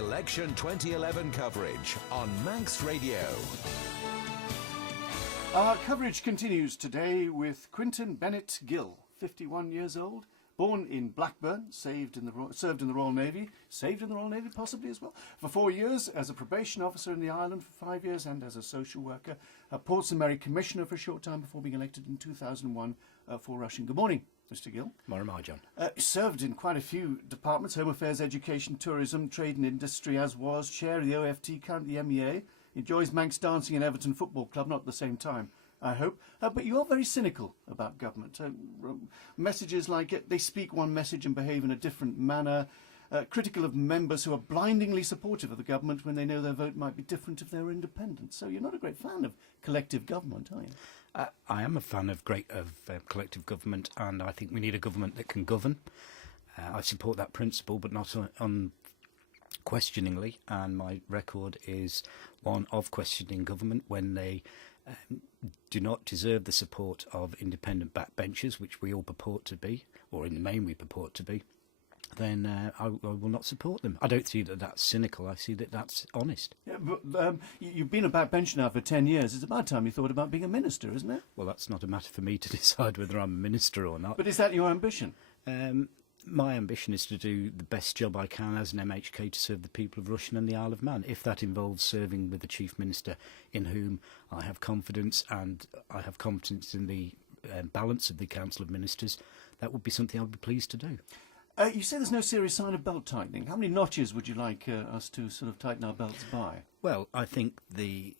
Election 2011 coverage on Manx Radio. Our coverage continues today with Quintin Gill, 51 years old, born in Blackburn, served in the Royal Navy possibly as well, for 4 years as a probation officer in the island for 5 years and as a social worker, a Port St Mary commissioner for a short time before being elected in 2001 for Rushen. Good morning, Mr Gill. Morning, John. Served in quite a few departments: Home Affairs, Education, Tourism, Trade and Industry, as was chair of the OFT, currently the MEA. Enjoys Manx dancing and Everton Football Club, not at the same time, I hope. But you are very cynical about government. Messages like they speak one message and behave in a different manner. Critical of members who are blindingly supportive of the government when they know their vote might be different if they were independent. So you're not a great fan of collective government, are you? I am a fan of collective government, and I think we need a government that can govern. I support that principle, but not unquestioningly, and my record is one of questioning government when they do not deserve the support of independent backbenchers, which we all purport to be, or in the main we purport to be. Then I will not support them. I don't see that that's cynical. I see that that's honest. Yeah, but you've been a backbencher now for 10 years. It's about time you thought about being a minister, isn't it? Well, that's not a matter for me to decide whether I'm a minister or not. But is that your ambition? My ambition is to do the best job I can as an MHK to serve the people of Rushen and the Isle of Man. If that involves serving with the Chief Minister, in whom I have confidence, and I have confidence in the balance of the Council of Ministers, that would be something I would be pleased to do. You say there's no serious sign of belt tightening. How many notches would you like us to sort of tighten our belts by? Well, I think the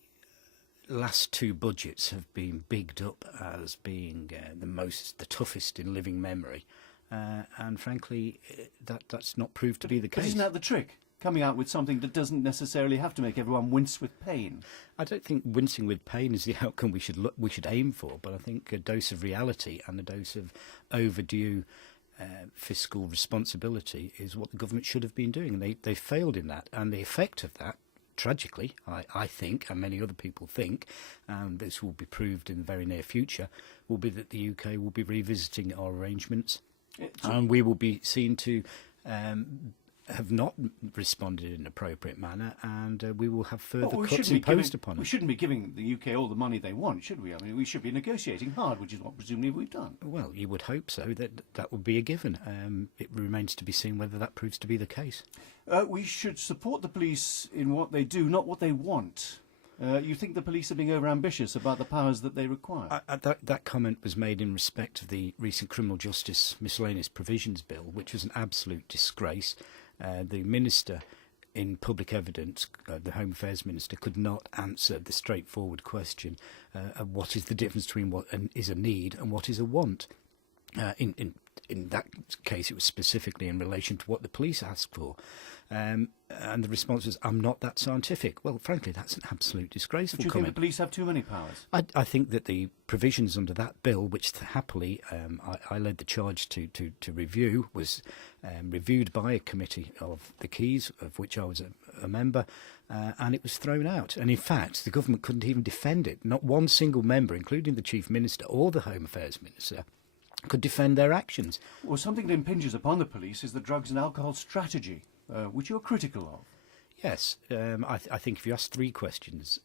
last two budgets have been bigged up as being the toughest in living memory. And frankly, that's not proved to be the case. But isn't that the trick? Coming out with something that doesn't necessarily have to make everyone wince with pain. I don't think wincing with pain is the outcome we should aim for, but I think a dose of reality and a dose of overdue fiscal responsibility is what the government should have been doing. And they failed in that, and the effect of that, tragically, I think, and many other people think, and this will be proved in the very near future, will be that the UK will be revisiting our arrangements. And we will be seen to have not responded in an appropriate manner, and we will have further cuts imposed upon us. We shouldn't be giving the UK all the money they want, should we? I mean, we should be negotiating hard, which is what presumably we've done. Well, you would hope so, that would be a given. It remains to be seen whether that proves to be the case. We should support the police in what they do, not what they want. You think the police are being over-ambitious about the powers that they require? That comment was made in respect of the recent Criminal Justice Miscellaneous Provisions Bill, which was an absolute disgrace. The Minister, in public evidence, the Home Affairs Minister, could not answer the straightforward question of what is the difference between what is a need and what is a want. In that case, it was specifically in relation to what the police asked for. And the response was, I'm not that scientific. Well, frankly, that's an absolute disgraceful comment. Do you think the police have too many powers? I think that the provisions under that bill, which happily I led the charge to review, was reviewed by a committee of the Keys, of which I was a member, and it was thrown out. And in fact, the government couldn't even defend it. Not one single member, including the Chief Minister or the Home Affairs Minister, could defend their actions. Well, something that impinges upon the police is the drugs and alcohol strategy, which you're critical of. Yes, I think if you ask three questions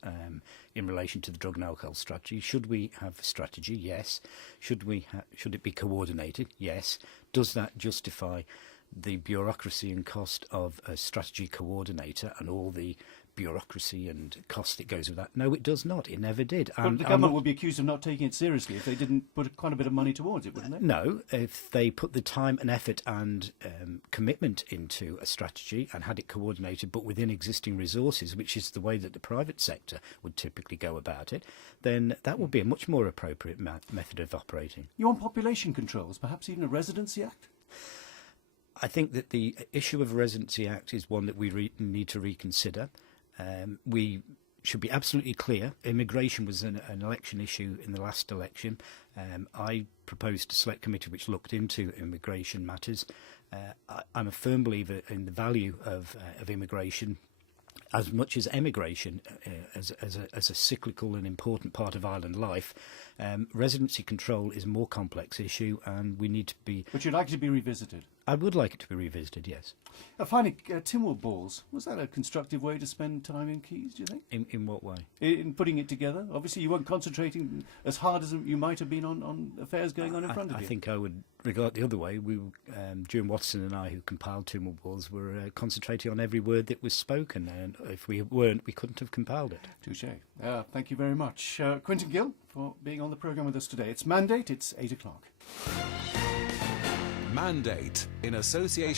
in relation to the drug and alcohol strategy: should we have a strategy? Yes. Should it be coordinated? Yes. Does that justify the bureaucracy and cost of a strategy coordinator and all the bureaucracy and cost that goes with that? No, it does not. It never did. But the government would be accused of not taking it seriously if they didn't put quite a bit of money towards it, wouldn't they? No, if they put the time and effort and commitment into a strategy and had it coordinated but within existing resources, which is the way that the private sector would typically go about it, then that would be a much more appropriate method of operating. You want population controls, perhaps even a Residency Act? I think that the issue of a Residency Act is one that we need to reconsider. We should be absolutely clear. Immigration was an election issue in the last election. I proposed a select committee which looked into immigration matters. I'm a firm believer in the value of immigration as much as emigration as a cyclical and important part of island life. Residency control is a more complex issue, and we need to be... But you'd like it to be revisited? I would like it to be revisited, yes. Finally, Timor balls. Was that a constructive way to spend time in Keys, do you think? In what way? In putting it together? Obviously, you weren't concentrating as hard as you might have been on affairs going on in front of you. I think I would regard it the other way. We, June Watson and I, who compiled Timor balls, were concentrating on every word that was spoken, and if we weren't, we couldn't have compiled it. Touche. Thank you very much. Quintin Gill, for being on the programme with us today. It's Mandate, it's 8 o'clock. Mandate, in association